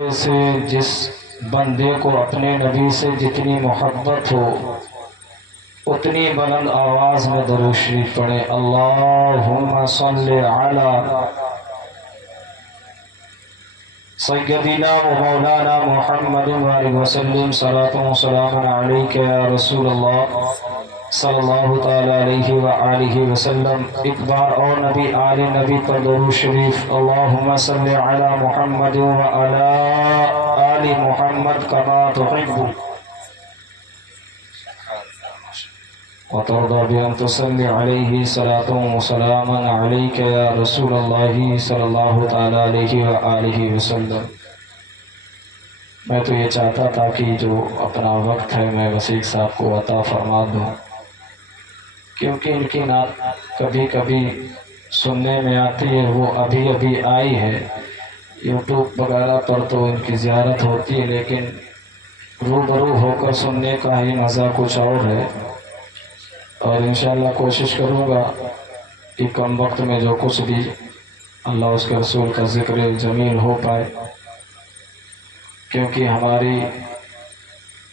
سے جس بندے کو اپنے نبی سے جتنی محبت ہو اتنی بلند آواز میں درود شریف پڑھیں۔ اللہم صلی علی سیدنا و مولانا محمد وآلہ وسلم صلاۃ و سلام علیک یا رسول اللہ صلی اللہ تعالی علیہ وآلہ وسلم۔ ایک بار اور نبی آل نبی پر درود شریف۔ اللہم صلی علی محمد وعلی آل محمد کما تحب وترضى بأن تصلي عليه صلاة وسلاما عليك يا رسول الله صلی اللہ تعالی علیہ وآلہ وسلم۔ میں تو یہ چاہتا تھا کہ جو اپنا وقت ہے میں وسیع صاحب کو عطا فرما دوں، کیونکہ ان کی نعت کبھی کبھی سننے میں آتی ہے، وہ ابھی ابھی آئی ہے یوٹیوب وغیرہ پر تو ان کی زیارت ہوتی ہے، لیکن روبرو ہو کر سننے کا ہی مزہ کچھ اور ہے۔ اور انشاءاللہ کوشش کروں گا کہ کم وقت میں جو کچھ بھی اللہ اس کے رسول کا ذکر جمیل ہو پائے، کیونکہ ہماری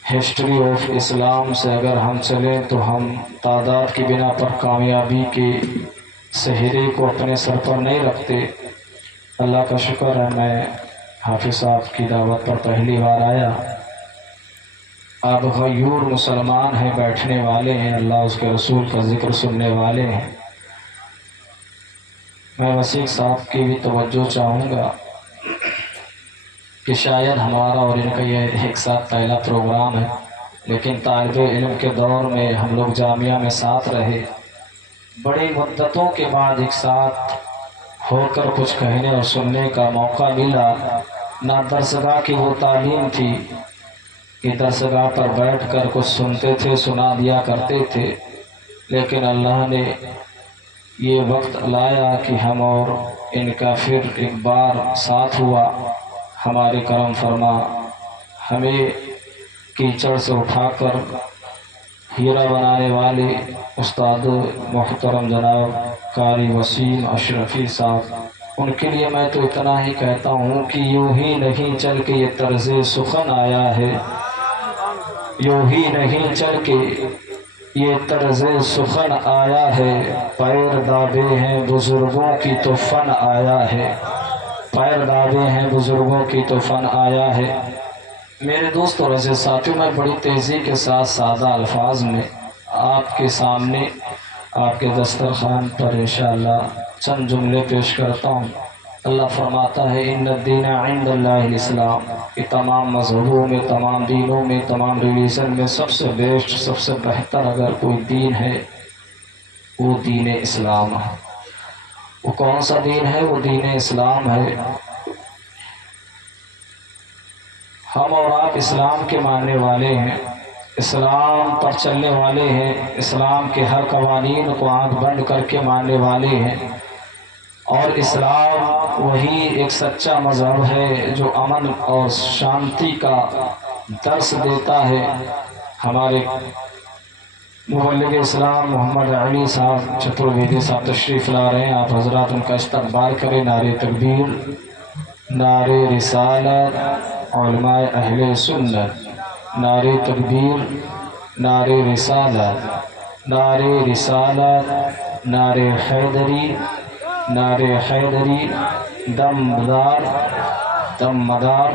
ہسٹری آف اسلام سے اگر ہم چلیں تو ہم تعداد کی بنا پر کامیابی کے سہرے کو اپنے سر پر نہیں رکھتے۔ اللہ کا شکر ہے میں حافظ صاحب کی دعوت پر پہلی بار آیا۔ آپ غیور مسلمان ہیں، بیٹھنے والے ہیں، اللہ اس کے رسول کا ذکر سننے والے ہیں۔ میں وسیع صاحب کی بھی توجہ چاہوں گا کہ شاید ہمارا اور ان کا یہ ایک ساتھ پہلا پروگرام ہے، لیکن طالب علم کے دور میں ہم لوگ جامعہ میں ساتھ رہے، بڑی مدتوں کے بعد ایک ساتھ ہو کر کچھ کہنے اور سننے کا موقع ملا۔ نہ درسگاہ کی وہ تعلیم تھی کہ درسگاہ پر بیٹھ کر کچھ سنتے تھے، سنا دیا کرتے تھے، لیکن اللہ نے یہ وقت لایا کہ ہم اور ان کا پھر ایک بار ساتھ ہوا۔ ہمارے کرم فرما ہمیں کیچڑ سے اٹھا کر ہیرا بنانے والے استاد محترم جناب قاری وسیم اشرفی صاحب، ان کے لیے میں تو اتنا ہی کہتا ہوں کہ یوں ہی نہیں چل کے یہ طرز سخن آیا ہے، یوں ہی نہیں چل کے یہ طرز سخن آیا ہے، پیر دابے ہیں بزرگوں کی تو فن آیا ہے، پیر دابے ہیں بزرگوں کی تو فن آیا ہے۔ میرے دوست اور عزیز ساتھیوں، میں بڑی تیزی کے ساتھ سادہ الفاظ میں آپ کے سامنے آپ کے دسترخوان پر انشاءاللہ چند جملے پیش کرتا ہوں۔ اللہ فرماتا ہے ان الدین عند اللہ الاسلام، کہ تمام مذہبوں میں، تمام دینوں میں، تمام ریلیجن میں سب سے بیسٹ، سب سے بہتر اگر کوئی دین ہے وہ دین اسلام ہے۔ وہ کون سا دین ہے؟ وہ دین اسلام ہے۔ ہم اور آپ اسلام کے ماننے والے ہیں، اسلام پر چلنے والے ہیں، اسلام کے ہر قوانین کو آنکھ بند کر کے ماننے والے ہیں، اور اسلام وہی ایک سچا مذہب ہے جو امن اور شانتی کا درس دیتا ہے۔ ہمارے مبلغ اسلام محمد علی صاحب چترویدی صاحب تشریف لا رہے ہیں، آپ حضرات ان کا استقبال کریں۔ نعرہ تکبیر، نعرہ رسالت، علماء اہل سنت، نعرہ تکبیر، نعرہ رسالت، نعرہ رسالت، نعرہ حیدری، نعرہ حیدری، دم مدار، دم مدار۔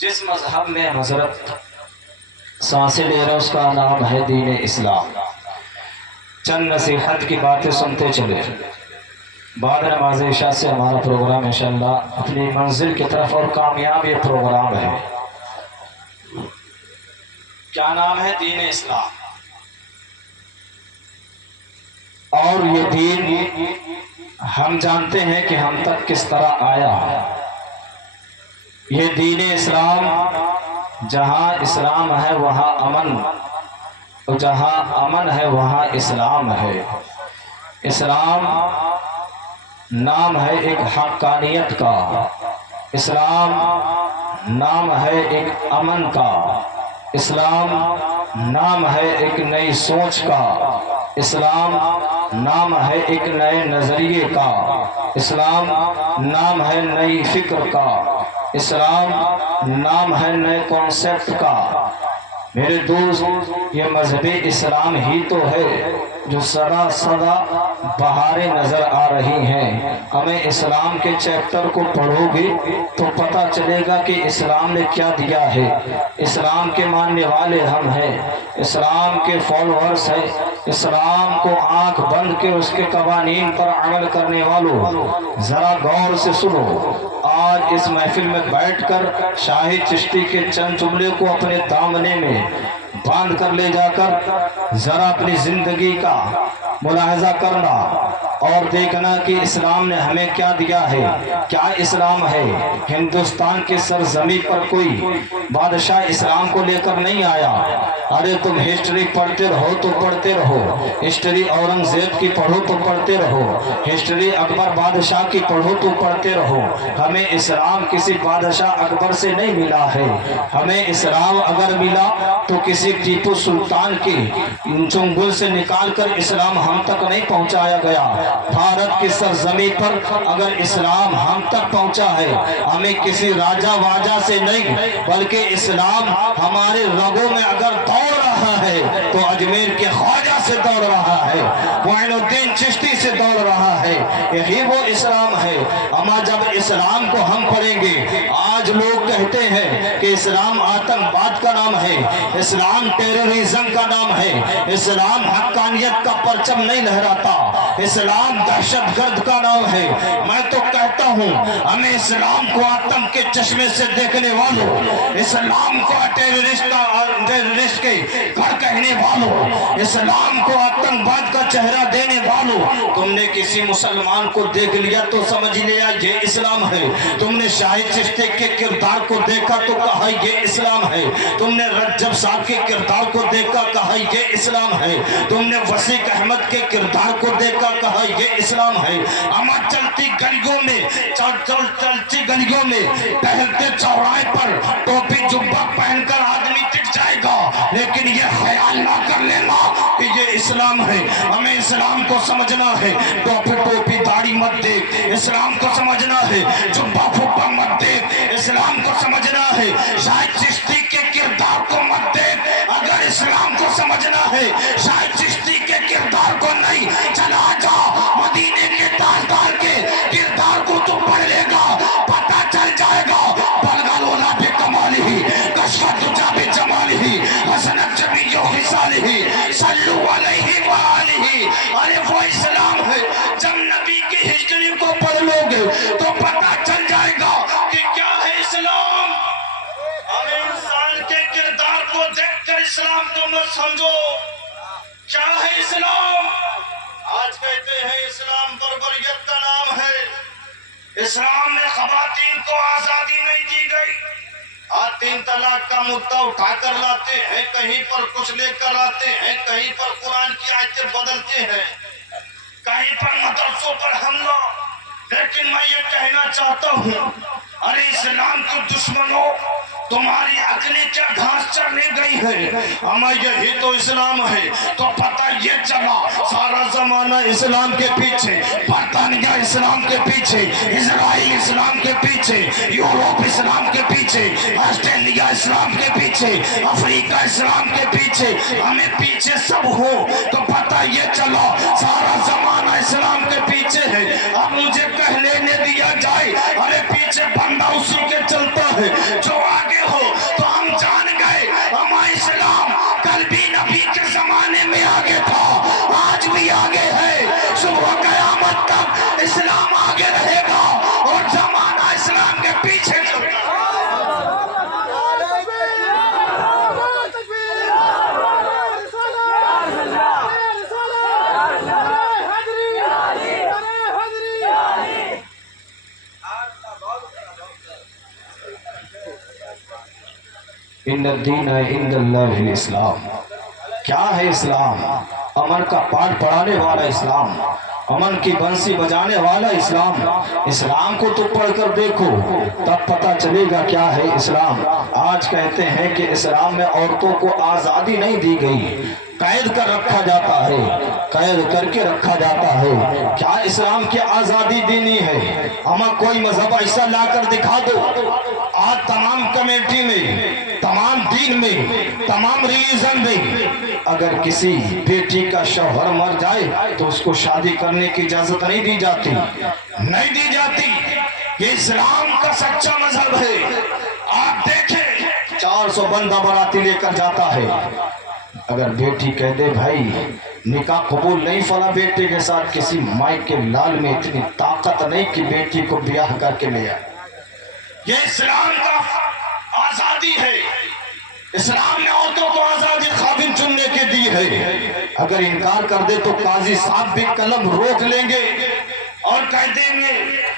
جس مذہب میں حضرت سانسیں لے رہے اس کا نام ہے دین اسلام۔ چند نصیحت کی باتیں سنتے چلے، بعد نماز عشاء سے ہمارا پروگرام انشاءاللہ اپنی منزل کی طرف، اور کامیاب یہ پروگرام ہے۔ کیا نام ہے؟ دین اسلام۔ اور یہ دین ہم جانتے ہیں کہ ہم تک کس طرح آیا۔ یہ دین اسلام، جہاں اسلام ہے وہاں امن، اور جہاں امن ہے وہاں اسلام ہے۔ اسلام نام ہے ایک حقانیت کا، اسلام نام ہے ایک امن کا، اسلام نام ہے ایک نئی سوچ کا، اسلام نام ہے ایک نئے نظریے کا، اسلام نام ہے نئی فکر کا، اسلام نام ہے نئے کانسیپٹ کا۔ میرے دوست، یہ مذہبی اسلام ہی تو ہے جو سدا سدا بہاریں نظر آ رہی ہیں۔ ہمیں اسلام کے چیپٹر کو پڑھو گے تو پتہ چلے گا کہ اسلام نے کیا دیا ہے۔ اسلام کے ماننے والے ہم ہیں، اسلام کے فالوورز ہیں، اسلام کو آنکھ بند کے اس کے قوانین پر عمل کرنے والوں، ذرا غور سے سنو۔ آج اس محفل میں بیٹھ کر شاہد چشتی کے چند جملے کو اپنے دامنے میں باندھ کر لے جا کر ذرا اپنی زندگی کا ملاحظہ کرنا اور دیکھنا کہ اسلام نے ہمیں کیا دیا ہے، کیا اسلام ہے۔ ہندوستان کے سرزمین پر کوئی بادشاہ اسلام کو لے کر نہیں آیا۔ ارے تم ہسٹری پڑھتے رہو تو پڑھتے رہو، ہسٹری اورنگزیب کی پڑھو تو پڑھتے رہو، ہسٹری اکبر بادشاہ کی پڑھو تو پڑھتے رہو۔ ہمیں اسلام کسی بادشاہ اکبر سے نہیں ملا ہے، ہمیں اسلام اگر ملا تو کسی ٹیپو سلطان کے چنگل سے نکال کر اسلام ہم تک نہیں پہنچایا گیا۔ بھارت کی سرزمین پر اگر اسلام ہم تک پہنچا ہے، ہمیں کسی راجہ واجہ سے نہیں بلکہ اسلام ہمارے رگوں میں اگر دوڑ رہا ہے تو اجمیر کے خواجہ سے دوڑ رہا ہے، معین الدین چشتی سے دوڑ رہا ہے۔ یہی وہ اسلام ہے۔ اما جب اسلام کو ہم پڑھیں گے، آج لوگ کہتے ہیں کہ اسلام آتنکواد کا نام ہے، اسلام ٹیررزم کا نام ہے، اسلام حقانیت کا پرچم نہیں لہراتا، اسلام دہشت گرد کا نام ہے۔ میں تو کہتا ہوں ہمیں اسلام کو آتنک کے چشمے سے دیکھنے والوں، اسلام کو ٹیررسٹ کے گھر کہنے والوں، اسلام کو آتنکواد کا چہرہ دینے والوں، تم نے کسی مسلمان کو دیکھ لیا تو سمجھ لیا یہ اسلام ہے۔ تم نے شاہد چشتی کے کردار کو دیکھا تو کہا یہ اسلام ہے، تم نے رجب صاحب کے کردار کو دیکھا کہا یہ اسلام ہے، تم نے وسیع احمد کے کردار کو دیکھا کہا یہ اسلام ہے۔ اما چلتی گلیوں میں ٹہلتے چوراہے پر ٹوپی جبہ پہن کر آدمی ٹک جائے گا، لیکن یہ خیال نہ کر لینا کہ یہ اسلام ہے۔ ہمیں اسلام کو سمجھنا ہے، ٹوپی داڑھی مت دیکھ، اسلام کو سمجھنا ہے، جبہ پھپا مت دیکھ، اسلام کو سمجھنا ہے، شاہد چشتی کے کردار کو مت دیکھ۔ اگر اسلام کو سمجھنا ہے، شاہد چشتی کے کردار کو نہیں، چلا جا مدینے کے تاجدار کے کردار کو تو پڑھ لے گا، پتہ چل جائے گا۔ بلغلولا بے کمالہی کشفت جا بے جمالہی حسنت جبی جو حسالہی صلو علیہ وآلہ۔ ارے وہ اسلام ہے، جب نبی کی ہسٹری کو پڑھ لو گے تو پتہ چل جائے گا کہ کیا ہے اسلام۔ ہمیں انسان کے کردار کو دیکھ کر اسلام کو مت سمجھو۔ کیا ہے اسلام؟ آج کہتے ہیں اسلام بربریت کا نام ہے، اسلام میں خواتین کو آزادی نہیں دی گئی۔ آج 3 طلاق کا مدعا اٹھا کر لاتے ہیں، کہیں پر کچھ لے کر آتے ہیں، کہیں پر قرآن کی آیتیں بدلتے ہیں، کہیں پر مدرسوں پر حملہ۔ لیکن میں یہ کہنا چاہتا ہوں، ارے اسلام کے دشمنوں، تمہاری عقلیں کیا گھاس چرنے گئی ہے؟ اما یہی تو اسلام ہے۔ تو پتہ یہ چلا سارا زمانہ اسلام کے پیچھے، برطانیہ اسلام کے پیچھے، اسرائیل اسلام کے پیچھے، یوروپ اسلام کے پیچھے، آسٹریلیا اسلام کے پیچھے، افریقہ اسلام کے پیچھے، ہمیں پیچھے سب ہو تو پتہ یہ چلا سارا زمانہ اسلام کے پیچھے ہے۔ اب مجھے کہہ لینے دیا جائے، ارے پیچھے بندہ اسی کے چلتا ہے جو آگے ہو، تو ہم جان گئے ہمارا اسلام کل بھی نبی کے زمانے میں آگے تھا، آج بھی آگے ہے، صبح قیامت تک اسلام آگے رہے گا اور زمانہ اسلام کے پیچھے چلے گا۔ ان الدین عند اللہ الاسلام۔ کیا ہے اسلام؟ अमन का पाठ पढ़ाने वाला इस्लाम, अमन की बंसी बजाने वाला इस्लाम। इस्लाम को तो पढ़कर देखो तब पता चलेगा क्या है इस्लाम। आज कहते हैं कि इस्लाम में औरतों को आज़ादी नहीं दी गई, कैद कर रखा जाता है, कैद करके रखा जाता है। क्या इस्लाम की आज़ादी देनी है? हमें कोई मजहब ऐसा लाकर दिखा दो। आज तमाम कमेटी में, तमाम दीन में, तमाम रिलीजन में अगर किसी बेटी का शौहर मर जाए तो उसको शादी करने की इजाजत नहीं दी जाती, नहीं दी जाती। ये इस्लाम का सच्चा मजहब है। आप देखें 400 बंदा बराती लेकर जाता है। अगर बेटी कह दे भाई निकाह कबूल नहीं फला बेटे के साथ, किसी माई के लाल में इतनी ताकत नहीं कि बेटी को ब्याह करके ले आए। ये इस्लाम का आजादी है। इस्लाम ने औरतों को आजादी खाविन चुनने की दी है। अगर इनकार कर दे तो काजी साहब भी कलम रोक लेंगे और कह देंगे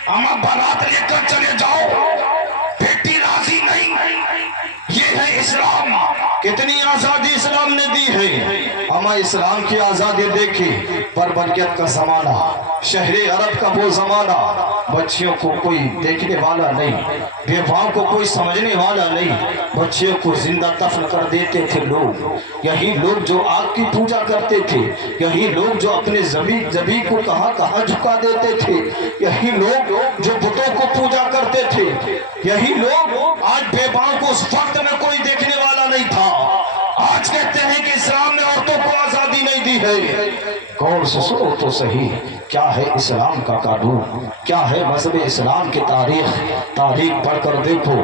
हम बारात लेकर चले जाओ, बेटी राजी नहीं। ये है इस्लाम। कितनी आजादी इस्लाम ने दी है। हमें इस्लाम की आजादी देखी। बरबरियत का जमाना, शहरे अरब का वो जमाना, बच्चियों को कोई देखने वाला नहीं, बेवाओं को कोई समझने वाला नहीं, बच्चियों को जिंदा दफन कर देते थे लोग। यही लोग जो आग की पूजा करते थे, यही लोग जो अपने जबी को कहाँ कहाँ झुका देते थे, यही लोग जो बुतों को पूजा करते थे, यही लोग आज बेवाओं को उस वक्त में कोई देखने वाला नहीं था। आज कहते हैं कि इस्लाम ने औरतों को आजादी नहीं दी है। गौर से सुनो तो सही, क्या है इस्लाम का कानून, क्या है मजहब इस्लाम की तारीख। तारीख पढ़कर देखो,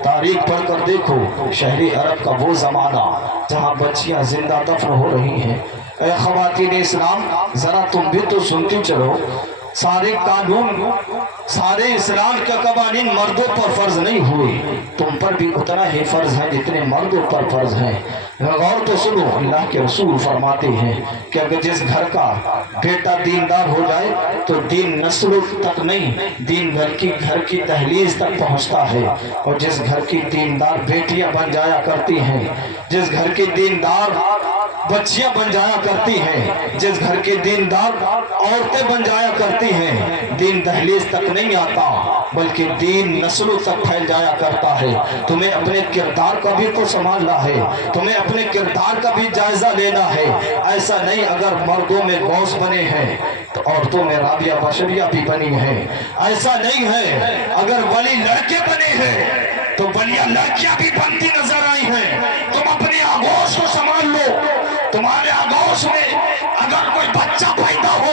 तारीख पढ़कर देखो। शहरी अरब का वो जमाना जहाँ बच्चियां जिंदा दफन हो रही हैं। ऐ ख़वातीन इस्लाम, जरा तुम भी तो सुनती चलो। सारे कानून, सारे इस्लाम के कवानीन मर्दों पर फर्ज नहीं हुए, तुम पर भी उतना ही फर्ज है जितने मर्दों पर फर्ज है। गौर तो सुनो, अल्लाह के रसूल फरमाते हैं कि अगर जिस घर का बेटा दीनदार हो जाए तो दीन नस्लों तक नहीं, दीन घर की दहलीज तक पहुंचता है। और जिस घर की दीनदार बेटियां बन जाया करती हैं, जिस घर की दीनदार बच्चियां बन जाया करती हैं, जिस घर की दीनदार औरतें बन जाया करती हैं, दीन दहलीज तक नहीं आता बल्कि दीन नस्लों तक फैल जाया करता है। तुम्हें अपने किरदार का भी तो संभालना है, तुम्हें अपने किरदार का भी जायजा लेना है। ऐसा नहीं अगर मर्दों में गौस बने हैं तो औरतों में राबिया बशरिया भी बनी है। ऐसा नहीं है अगर वली लड़के बने हैं तो वलिया लड़कियां भी बनती नजर आई हैं। तुम अपने आगोश को संभाल लो। तुम्हारे आगोश में अगर कोई बच्चा पैदा हो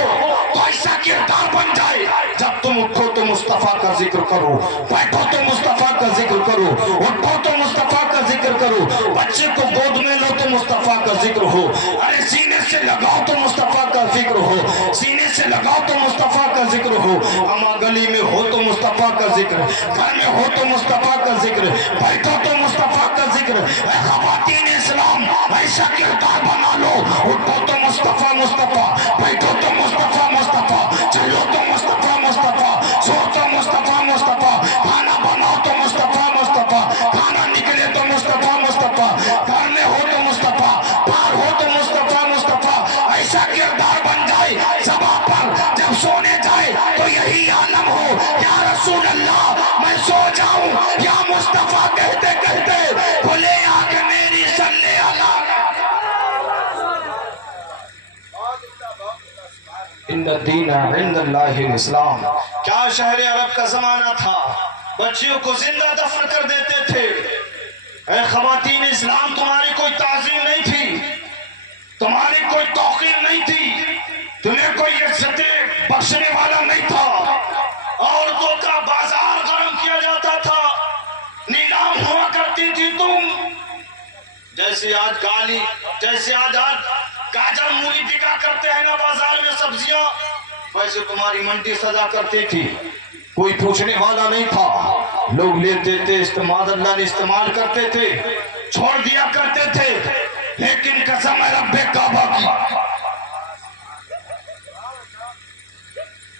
तो ऐसा किरदार बन जाए, जब तुम उठो तो मुस्तफा का जिक्र करो, बैठो तो मुस्तफा का जिक्र करो, उठो तो मुस्तफा का जिक्र करो, बच्चे को गोद में लो तो मुस्तफा का जिक्र हो, अरे सीने से लगाओ तो मुस्तफा का जिक्र हो, सीने से लगाओ तो मुस्तफा का जिक्र हो, अमा गली में हो तो मुस्तफा का जिक्र, घर में हो तो मुस्तफा का जिक्र, बैठो तो मुस्तफा का जिक्र। ख़वातीन इस्लाम, ऐसा किरदार बना लो। उठो तो मुस्तफा मुस्तफा, बैठो तो मुस्तफा मुस्तफा, चलो तो मुस्तफा मुस्तफा, सो तो मुस्तफा मुस्तफा, खाना बनाओ तो मुस्तफा मुस्तफा, खाना निकले तो मुस्तफा मुस्तफा, घर में हो तो मुस्तफा, बाहर हो तो मुस्तफा मुस्तफा। ऐसा किरदार बन जाए सभा पर, जब सोने जाए तो यही आलम हो, या रसूल अल्लाह मैं सो जाऊं, या मुस्तफा कहते कहते खुले आके मेरी सल्ले अला। इस्लाम। क्या शहर अरब का जमाना था, बच्चियों को जिंदा दफन कर देते थे। ऐ ख़वातीन इस्लाम, तुम्हारी कोई ताज़ीम नहीं थी, तुम्हारी कोई तौक़ीर नहीं थी, तुम्हें कोई इज्जत बख्शने वाला नहीं था। औरतों का बाजार गर्म किया जाता था, नीलाम हुआ करती थी तुम। जैसे आज गाली, जैसे आज गाजर मूली बिका करते हैं ना बाजार में सब्जियां, वैसे तुम्हारी मंडी सजा करती थी, कोई पूछने वाला नहीं था। लोग लेते थे, इस्तेमाल अल्लाह ने इस्तेमाल करते थे, छोड़ दिया करते थे। लेकिन कसम है रब्बे काबा की,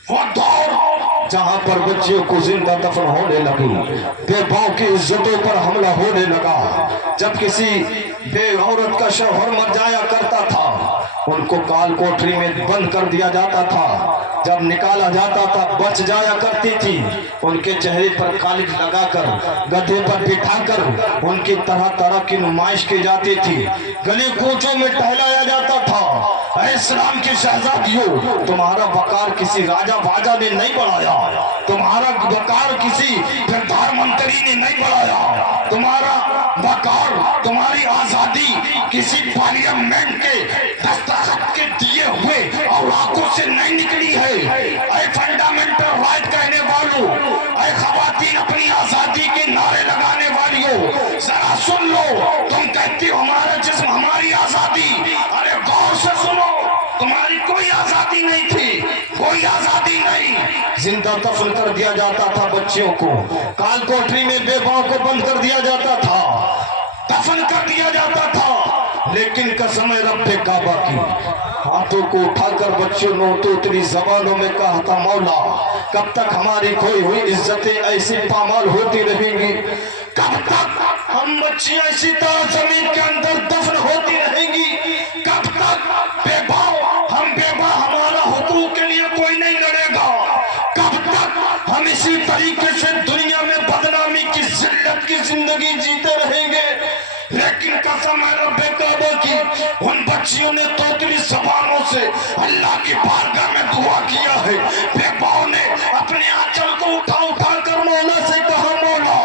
वो दौर जहां पर बच्चियों को जिंदा दफन होने लगी, बेबाओं की इज्जतों पर हमला होने लगा। जब किसी बे औरत का शौहर मर जाया करता था, उनको काल कोठरी में बंद कर दिया जाता था। जब निकाला जाता था बच जाया करती थी। उनके चेहरे पर कालिख लगाकर गधे पर बिठाकर उनकी तरह तरह की नुमाइश की जाती थी। गली कूचों में टहलाया जाता था। ऐ इस्लाम की शहजादियों, तुम्हारा वकार किसी राजा बाजा ने नहीं बढ़ाया, तुम्हारा वकार किसी प्रधानमंत्री ने नहीं बढ़ाया, तुम्हारा वकार, तुम्हारी आजादी किसी पार्लियामेंट के दस्तखत के दिए हुए और आंखों से नहीं निकली है। ऐ फंडामेंटल राइट कहने वालों, ऐ खवातीन अपनी आजादी के नारे लगाने वालियों, जरा सुन लो। तुम कहती हो हमारा जिस्म हमारी आजादी, अरे गौर से सुनो, तुम्हारी कोई आजादी नहीं थी, कोई आजादी नहीं। जिंदा दफन कर दिया जाता था बच्चियों को, काल कोठरी में बेवाओं को बंद कर दिया जाता था, दफन कर दिया जाता था। लेकिन कसम रब्बे काबा की, हाथों को उठाकर बच्चों ने तो उतनी जबानों में कहा था, मौला कब तक हमारी खोई हुई इज्जतें ऐसी पामाल होती रहेंगी, कब तक हम बच्चियां इसी तरह जमीन के अंदर दफन होती रहेंगी, कब तक बेबाव हम बेबा, हमारा हुकूक के लिए कोई नहीं लड़ेगा, कब तक हम इसी तरीके से दुनिया में बदनामी की जिल्लत की जिंदगी जीते रहेंगे। लेकिन कसम है रब्बे काबा की, उन बच्चियों ने तोतली ज़बानों से अल्लाह की बारगाह में दुआ किया है। बेबाओं ने अपने आंचल को उठा उठा कर मौला से कहा, मौला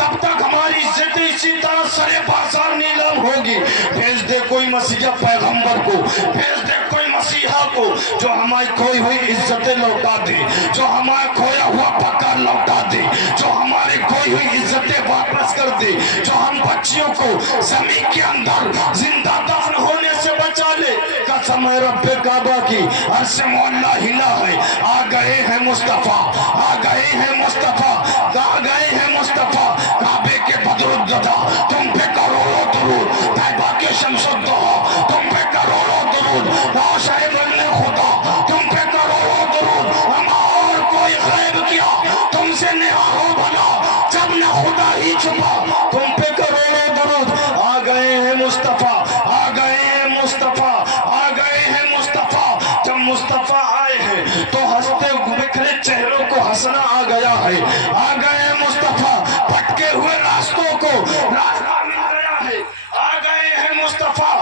कब तक हमारी इज्जत इसी तरह सरे बाजार नीलाम होगी। भेज दे कोई मसीहा पैगंबर को, भेज दे कोई मसीहा को जो हमारी खोई हुई इज्जतें लौटा दे, जो हमारा खोया हुआ पक्का लौटा दे, जो हमारी खोई हुई इज्जतें वापस कर दे, जो हम बच्चियों को जमीन के अंदर जिंदा दफन होने से बचा ले। कसम है रब्बे काबा की, अर्श मौला हिला है। आ गए हैं मुस्तफा, आ गए हैं मुस्तफा, आ गए हैं मुस्तफा। काबे के बदरुद्दोहा तुम पे करोड़ों दुरूद, तैबा के शमसुद्दोहा तुम पे करोड़ों दुरूद, बादशाह बन्ने खुदा तुम पे करोड़ों दुरूद। हम और कोई गैब किया तुमसे नेहा हो भला, जब न खुदा ही छुपा तुम पे करोड़ों दुरूद। आ गए हैं मुस्तफा, आ गए हैं मुस्तफा, आ गए हैं मुस्तफा। जब मुस्तफा आए हैं तो हंसते बिखरे चेहरों को हंसना आ गया है। आ गए हैं मुस्तफा, भटके हुए रास्तों को रास्ता मिल गया है। आ गए हैं मुस्तफा,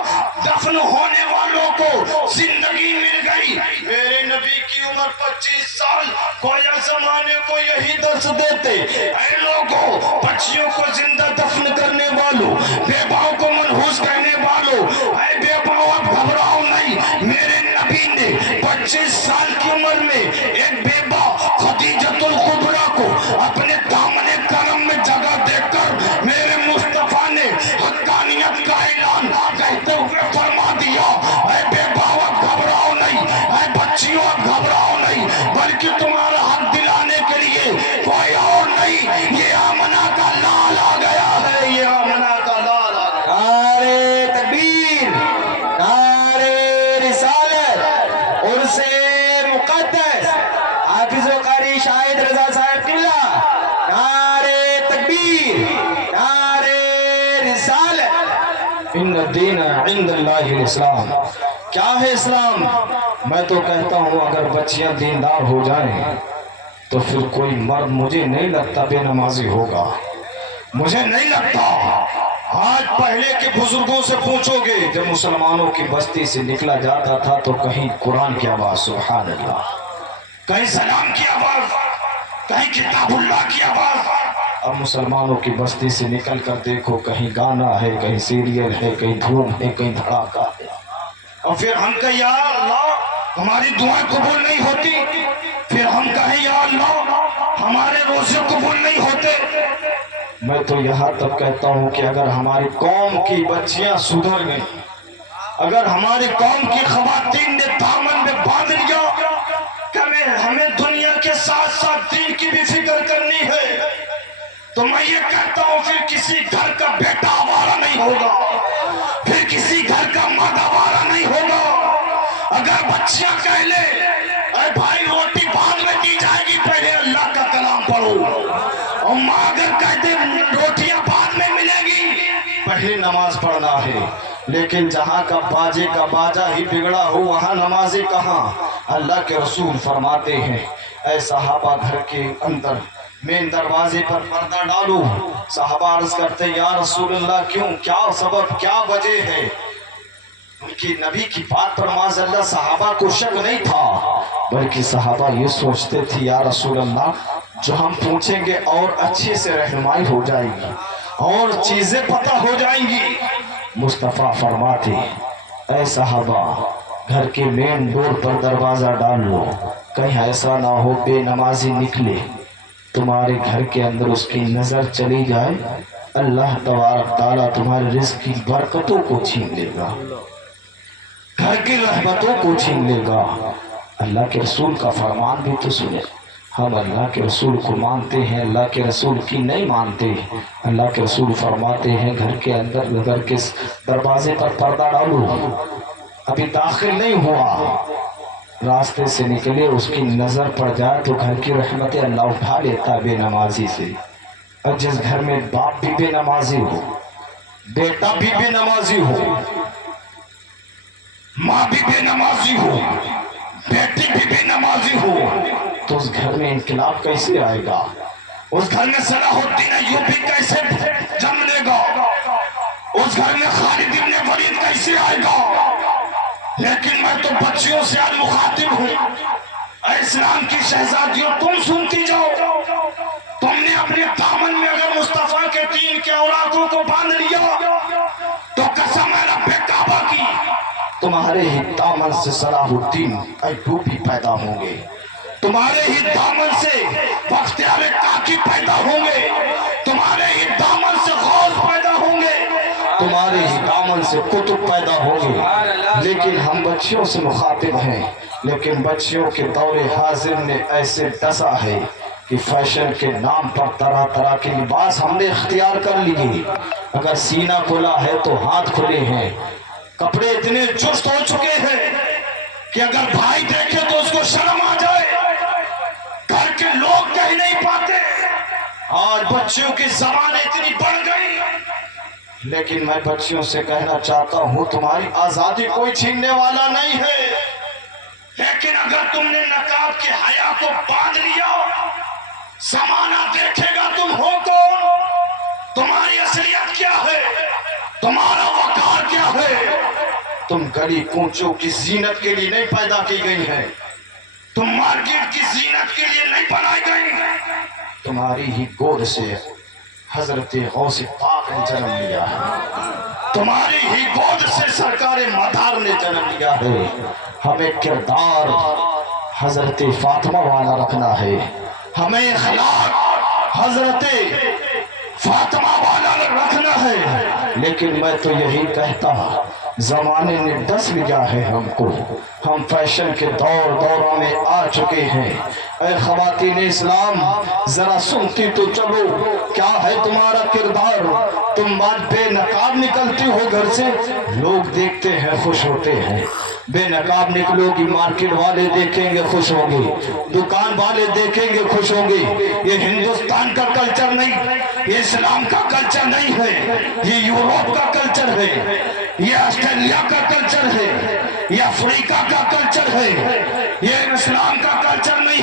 दफन होने वालों को जिंदगी मिल गई। मेरे नबी की उम्र 25 साल, कोया जमाने को यही दर्श देते। ऐ लोगों, बच्चियों को जिंदा दफन करने वालों, बेबाओं को मनहूस कहने वालों, ऐ बेबाओ अब घबराओ नहीं। मेरे नबी ने 25 साल की उम्र में एक बेबा खदीजतुल कुबरा को अपने दामने करम में जगह देकर मेरे मुस्तफा ने हक्कानियत का ऐलान कहते हुए फरमा दिया, ऐ बेबाओ अब घबराओ नहीं, ऐ बच्चियों अब घबराओ नहीं, बल्कि तुम्हारा हक दिलाने के लिए कोई और नहीं, ये आमना का लाल आ गया है, ये आमना का लाल आ गया। नारे तकबीर, नारे रिसालत, उर्से मुक़द्दस, हाफिज़ व क़ारी शाहिद रज़ा साहब किल्ला। नारे तकबीर, नारे रिसालत। इन्न दीन इंदल्लाहिल इस्लाम। क्या है इस्लाम? मैं तो कहता हूँ अगर बच्चियां दीनदार हो जाएं तो फिर कोई मर्द मुझे नहीं लगता बेनमाजी होगा, मुझे नहीं लगता। आज पहले के बुजुर्गों से पूछोगे, जब मुसलमानों की बस्ती से निकला जाता था तो कहीं कुरान की आवाज, सुभान अल्लाह, कहीं सलाम की आवाज, कहीं किताबुल्लाह की आवाज। अब मुसलमानों की बस्ती से निकल कर देखो, कहीं गाना है, कहीं सीरियल है, कहीं धूम है, कहीं धड़ाका है। और फिर हम कहें या अल्लाह हमारी दुआएं कबूल नहीं होती, फिर हम कहें या अल्लाह हमारे रोजे कबूल नहीं होते। मैं तो यहाँ तक कहता हूँ कि अगर हमारी कौम की बच्चियां सुधर गई, अगर हमारी कौम की खवातीन ने दामन में बांध लिया कि हमें दुनिया के साथ साथ दीन की भी फिक्र करनी है, तो मैं ये कहता हूँ फिर किसी घर का बेटा आवारा नहीं होगा, फिर किसी घर का मर्द आवारा नहीं होगा। अगर बच्चियां कह ले अरे भाई रोटी बाद में दी जाएगी, पहले अल्लाह का कलाम पढ़ो, और माँ अगर कहते रोटियां बाद में मिलेगी, पहले नमाज पढ़ना है। लेकिन जहाँ का बाजे का बाजा ही बिगड़ा हो वहाँ नमाजें कहाँ। अल्लाह के रसूल फरमाते हैं, ऐ सहाबा घर के अंदर मेन दरवाजे पर पर्दा डालो। सहाबा अर्ज करते, या रसूल अल्लाह क्यों, क्या सबब, क्या वजह है। उनकी नबी की बात पर माज़अल्लाह सहाबा को शक नहीं था, बल्कि सहाबा ये सोचते थे, या रसूल अल्लाह जो हम पूछेंगे और अच्छे से रहनुमाई हो जाएगी और चीजें पता हो जाएंगी। मुस्तफ़ा फरमाते, ऐ सहाबा घर के मेन डोर पर दरवाजा डाल लो, कहीं ऐसा ना हो बेनमाजी निकले, तुम्हारे घर के अंदर उसकी नजर चली जाए, अल्लाह तबारक ताला तुम्हारे रिज़्क़ की बरकतों को छीन लेगा, घर की रहमतों को छीन लेगा। अल्लाह के रसूल का फरमान भी तो सुने। हम अल्लाह के रसूल को मानते हैं, अल्लाह के रसूल की नहीं मानते। अल्लाह के रसूल फरमाते हैं, घर के अंदर घर के दरवाजे पर पर्दा डालो, अभी दाखिल नहीं हुआ, रास्ते से निकले, उसकी नजर पड़ जाए तो घर की रहमतें अल्लाह उठा लेता बेनमाजी से। और जिस घर में बाप भी बेनमाजी हो, बेटा भी बेनमाजी हो, माँ भी बेनमाजी हो, बेटी भी बेनमाजी हो, तो उस घर में इनकलाब कैसे आएगा, उस घर में सलाहुद्दीन अय्यूबी कैसे जन्म लेगा, उस घर में खालिद इब्न वलीद कैसे आएगा। लेकिन मैं तो बच्चियों से आज मुखातिब हूँ, इस्लाम की शहजादियों तुम सुनती जाओ, तुमने अपने दामन में अगर मुस्तफा के दीन के औलादों को बांध लिया तो कसम है रब्बे काबा की, तुम्हारे ही दामन से सलाहुद्दीन अय्यूबी पैदा होंगे, तुम्हारे ही दामन से बख्तियार काकी पैदा होंगे, तुम्हारे ही दामन से गौस पैदा होंगे, तुम्हारे ही दामन से कुतुब पैदा होंगे। लेकिन हम बच्चियों से मुखातिब हैं, लेकिन बच्चियों के दौरे हाजिर ने ऐसे डसा है कि फैशन के नाम पर तरह तरह के लिबास हमने इख्तियार कर लिए। अगर सीना खुला है तो हाथ खुले हैं, कपड़े इतने चुस्त हो चुके हैं कि अगर भाई देखे तो उसको शर्म आ जाए, घर के लोग कह नहीं पाते। आज बच्चियों की जबान इतनी बढ़ गई, लेकिन मैं बच्चियों से कहना चाहता हूं, तुम्हारी आजादी कोई छीनने वाला नहीं है, लेकिन अगर तुमने नकाब के हया को बांध लिया, जमाना देखेगा तुम हो कौन, तुम्हारी असलियत क्या है, तुम्हारा वकार क्या है। तुम गली कूचों की जीनत के लिए नहीं पैदा की गई है, तुम मार्केट की जीनत के लिए नहीं बनाई गई, तुम्हारी ही गोद से हजरत गौस पाक ने जन्म लिया है, तुम्हारी ही गोद से सरकार मदार ने जन्म लिया है। हमें किरदार हजरत फातिमा वाला रखना है, हमें अखलाक हजरत फातिमा वाला रखना है। लेकिन मैं तो यही कहता, जमाने ने डस लिया है हमको, हम फैशन के दौर में आ चुके हैं। ऐ ख़वातीन इस्लाम जरा सुनती तो चलो, क्या है तुम्हारा किरदार, तुम आज बेनकाब निकलती हो घर से, लोग देखते हैं खुश होते हैं, बेनकाब निकलोगी मार्केट वाले देखेंगे खुश होंगे, दुकान वाले देखेंगे खुश होंगे। ये हिंदुस्तान का कल्चर नहीं, ये इस्लाम का कल्चर नहीं है, ये यूरोप का कल्चर है, ये ऑस्ट्रेलिया का कल्चर है, ये अफ्रीका का कल्चर है, ये इस्लाम का कल्चर नहीं।